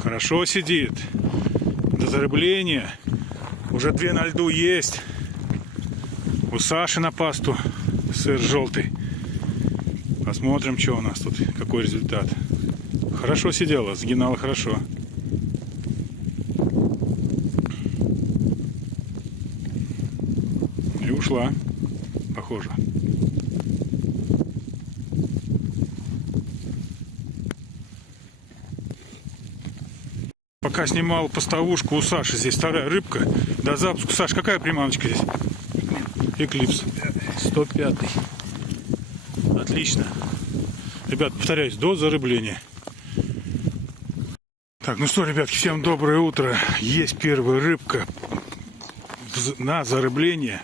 Хорошо сидит. До зарыбления. Уже 2 на льду есть. У Саши на пасту сыр желтый. Посмотрим, что у нас тут, какой результат. Хорошо сидела, сгинала хорошо. И ушла, похоже. Пока снимал поставушку у Саши, здесь вторая рыбка. До запуска. Саш, какая приманочка здесь? Эклипс. 105. Отлично. Ребят, повторяюсь, до зарыбления. Так, ну что, ребятки, всем доброе утро. Есть первая рыбка на зарыбление.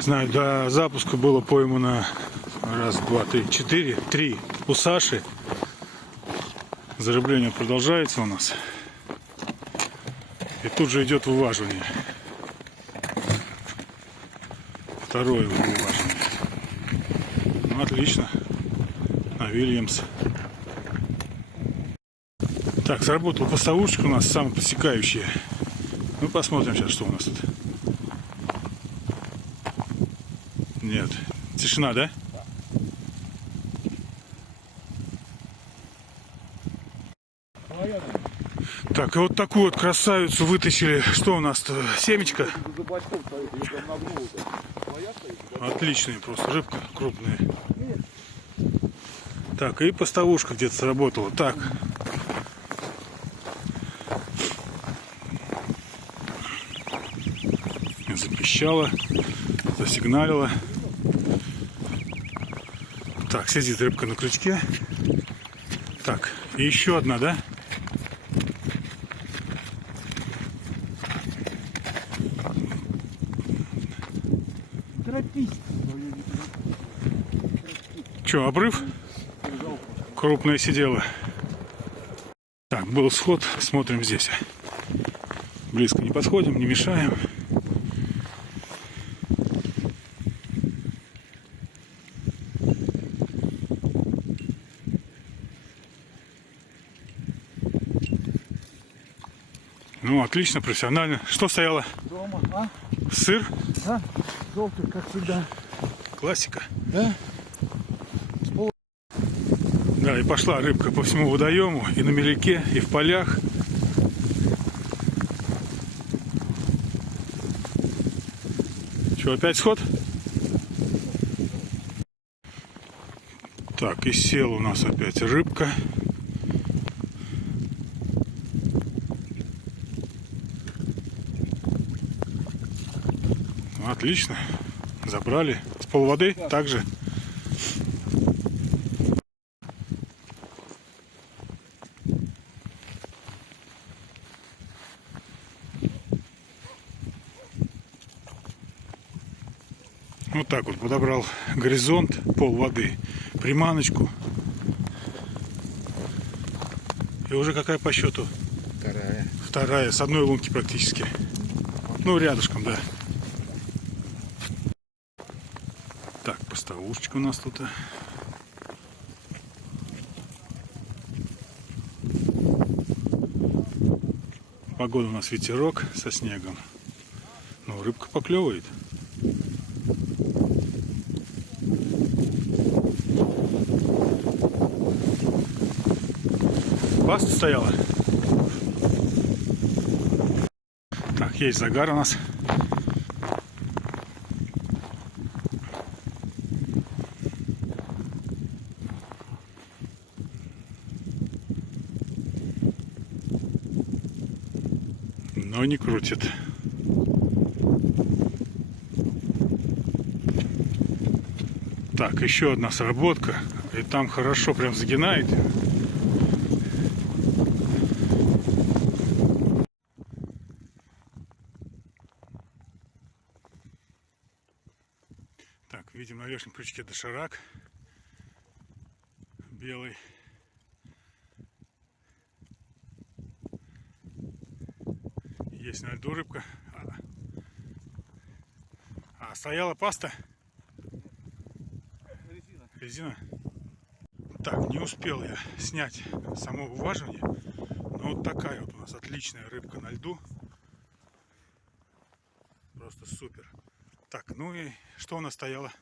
Знаю, до запуска было поймано раз, два, три, четыре, 3 у Саши. Зарыбление продолжается у нас. И тут же идет вываживание. Второе вываживание. Ну, отлично. На Вильямс. Так, сработала поставушечка у нас самоподсекающая. Ну, посмотрим сейчас, что у нас тут. Нет. Тишина, да? Так, и вот такую вот красавицу вытащили. Что у нас-то? Семечко? Отличная просто рыбка, крупная. Так, и поставушка где-то сработала. Так. Запищала, засигналила. Так, сидит рыбка на крючке. Так, и еще одна, да? Че, обрыв? Крупная сидела. Так, был сход, смотрим здесь. Близко не подходим, не мешаем. Ну, отлично, профессионально. Что стояло? Дома, а? Сыр? Да, желтый, как всегда. Классика. Да? Да, и пошла рыбка по всему водоему, и на меляке, и в полях. Что, опять сход? Так, и сел у нас опять рыбка. Отлично. Забрали. С полводы также. Вот так вот подобрал горизонт, полводы, приманочку. И уже какая по счету? Вторая. Вторая, с одной лунки практически. Ну, рядышком, да. Так, поставушечка у нас тут. Погода у нас ветерок со снегом. Но рыбка поклевывает. Баста стояла. Так, есть загар у нас. Но не крутит. Так, еще одна сработка. И там хорошо прям загинает. Так, видим на верхнем крючке доширак. Белый. Есть на льду рыбка. А стояла паста? Резина. Так, не успел я снять само уваживание. Но вот такая вот у нас отличная рыбка на льду. Просто супер. Так, ну и что у нас стояло?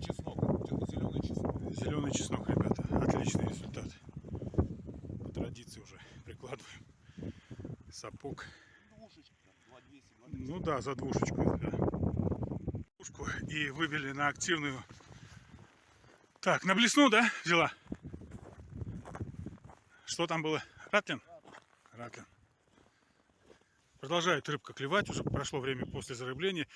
Чеснок, зеленый чеснок. Зеленый чеснок, ребята. Отличный результат. По традиции уже прикладываем. Сапог. Двушечка, 2200, 2300. Ну да, за двушечку. Да. Двушку и выбили на активную. Так, на блесну, да, взяла? Что там было? Ратлин? Ратлин. Продолжает рыбка клевать, уже прошло время после зарыбления.